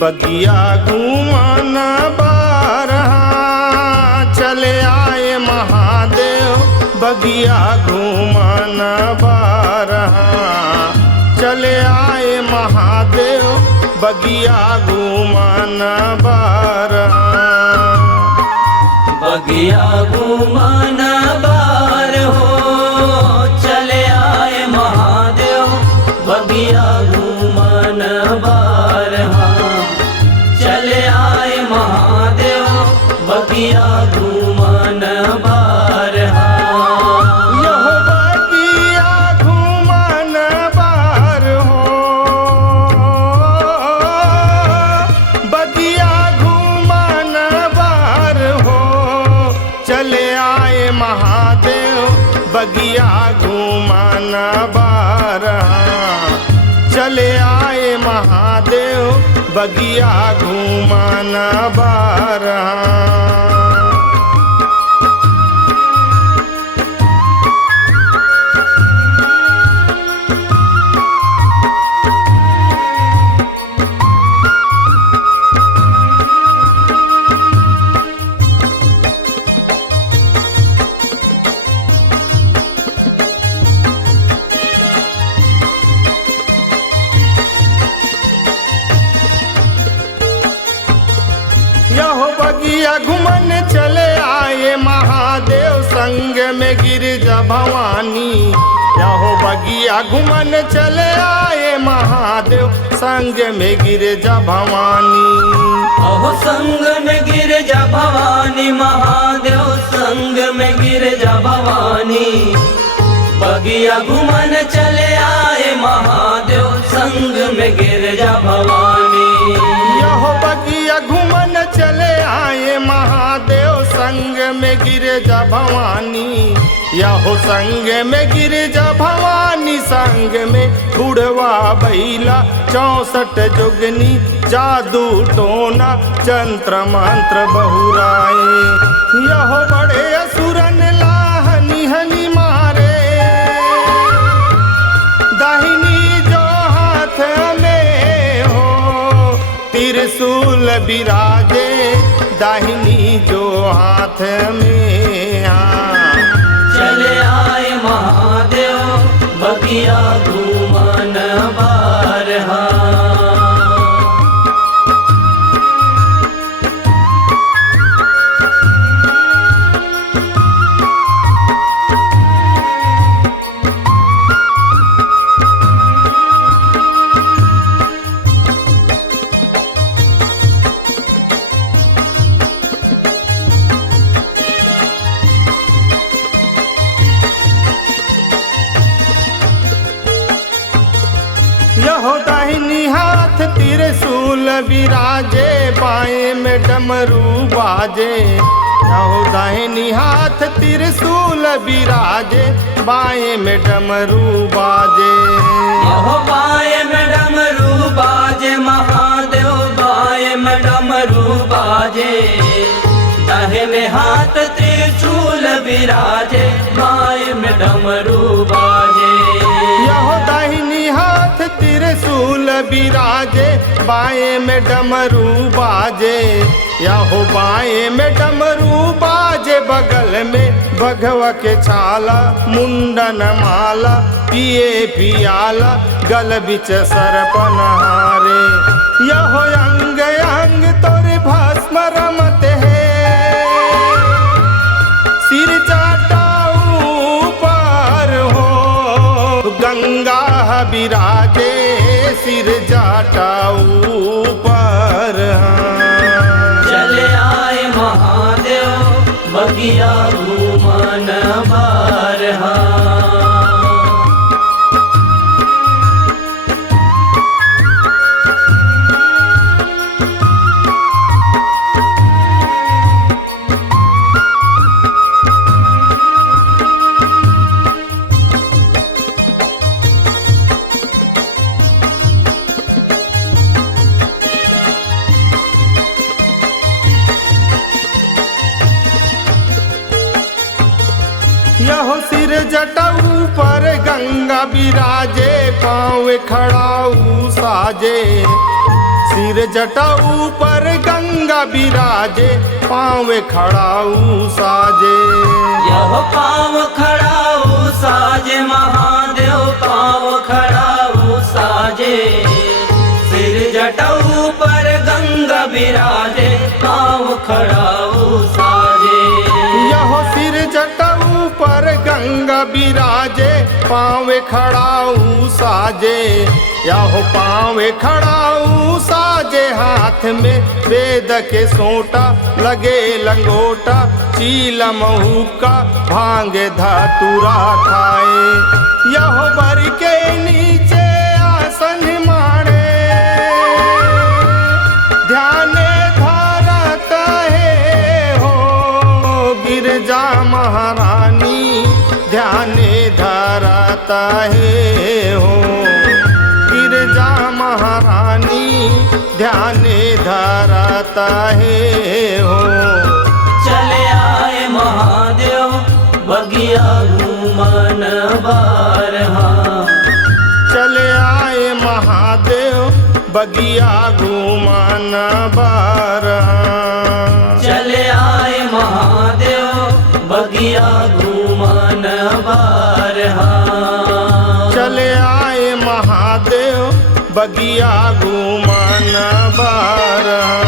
बगिया घूमाना बारहा चले आए महादेव। बगिया घूमाना बारहा चले आए महादेव। बगिया घूमाना बारहा बगिया घूमाना बार हो चले आए महादेव। बगिया घूमाना बार चले आए महादेव। बगिया घूमाना बार यहो बगिया घूमाना बार हो। बगिया घूमाना बार हो चले आए महादेव। बगिया घूमाना बारहा चले आए महादेव। बगिया घूमाना बारहा यहो बगिया घुमन चले आए महादेव संग में गिरजा भवानी। यहो बगिया घुमन चले आए महादेव संग में गिरजा भवानी। अहो संग में गिरजा भवानी महादेव संग में गिरजा भवानी। बगिया घुमन चले आए महादेव संग में गिरजा भवानी। यहो बगिया घुमन चले आए महादेव संग में गिरजा भवानी। यहो संग में गिरजा भवानी संग में बुढ़वा बैला 64 जोगनी जादू टोना तंत्र मंत्र बहुराए। यहो बड़े असुरन लाहनी हनी मारे दाहिनी जो हाथ में हो त्रिशूल बिराजे। दाहिनी जो हाथ में चले आए महादेव। बगिया घूमाना बार यहो दाहिनी हाथ त्रिशूल विराजे बाएं में डमरू बाजे। यहो दाहिनी हाथ त्रिशूल विराजे बाएं में डमरू बाजे। यहो बाएं में डमरू बाजे महादेव बाएं में डमरू बाजे। दाहिने हाथ त्रिशूल विराजे बाएं में डमरू बाजे। यहो दाहिनी हाथ त्रिशूल विराजे बाएं में डमरू बाजे। यहो बाएं में डमरू बाजे बगल में भगवा के छाला मुंडन माला पिए पियाला गल बिच सरपनहारे। यहो अंग अंग तोरे भस्म रमत है सिर चाटाऊ पार हो। गंगा विराजे सिर जाटाऊ पर चले आए महादेव। बगिया घूमाना बार यहो सिर जटाऊ पर गंगा विराजे पाँव खड़ाऊ साजे। सिर जटाऊ पर गंगा बिराजे, पाँव खड़ाऊ साजे। यह पाँव खड़ाऊ साजे महादेव, पाँव खड़ाऊ साजे। सिर जटाऊ पर गंगा बिराजे, पाँव खड़ाऊ साजे। यह सिर जटाऊ पर गंगा बिराजे, पाँव खड़ाऊ साजे। यह पाँव खड़ाऊ साजे, हाथ में वेद के सोटा, लगे लंगोटा, चीलम हुक्का, भांग धतूरा खाए। यह बर के नीचे आसन माड़े, ध्यान धरत है हो गिरजा महारानी, ध्यान धरत है हो गिरजा महारानी, ध्यान धरत है हो। चले आए महादेव बगिया घूमन बारहा। चले आए महादेव बगिया घूमन बारहा। चले आए महादेव बगिया घूमन बारहा। चले आए महादेव बगिया घूमन बारहा।